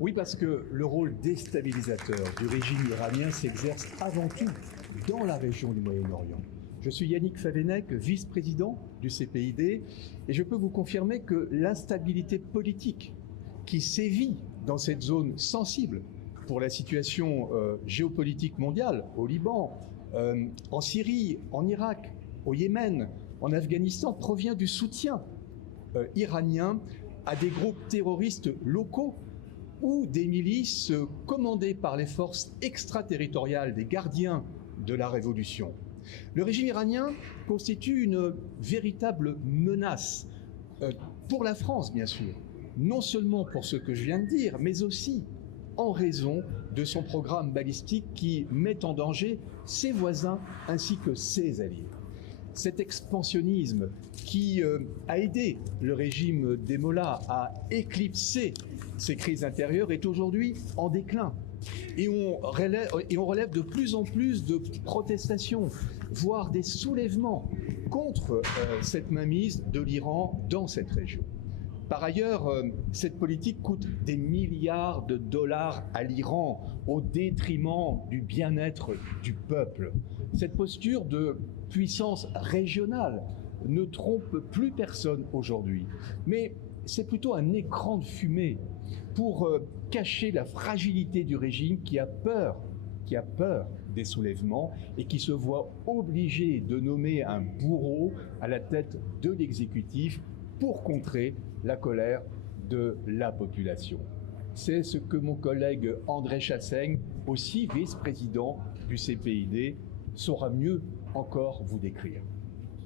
Oui, parce que le rôle déstabilisateur du régime iranien s'exerce avant tout dans la région du Moyen-Orient. Je suis Yannick Favennec, vice-président du CPID, et je peux vous confirmer que l'instabilité politique qui sévit dans cette zone sensible pour la situation géopolitique mondiale, au Liban, en Syrie, en Irak, au Yémen, en Afghanistan, provient du soutien iranien à des groupes terroristes locaux ou des milices commandées par les forces extraterritoriales des gardiens de la révolution. Le régime iranien constitue une véritable menace pour la France, bien sûr, non seulement pour ce que je viens de dire, mais aussi en raison de son programme balistique qui met en danger ses voisins ainsi que ses alliés. Cet expansionnisme qui a aidé le régime des Mollahs à éclipser ses crises intérieures est aujourd'hui en déclin. Et on relève de plus en plus de protestations, voire des soulèvements contre cette mainmise de l'Iran dans cette région. Par ailleurs, cette politique coûte des milliards de dollars à l'Iran au détriment du bien-être du peuple. Cette posture de puissance régionale ne trompe plus personne aujourd'hui, mais c'est plutôt un écran de fumée pour cacher la fragilité du régime qui a peur des soulèvements et qui se voit obligé de nommer un bourreau à la tête de l'exécutif pour contrer la colère de la population. C'est ce que mon collègue André Chassaigne, aussi vice-président du CPID, saura mieux encore vous décrire.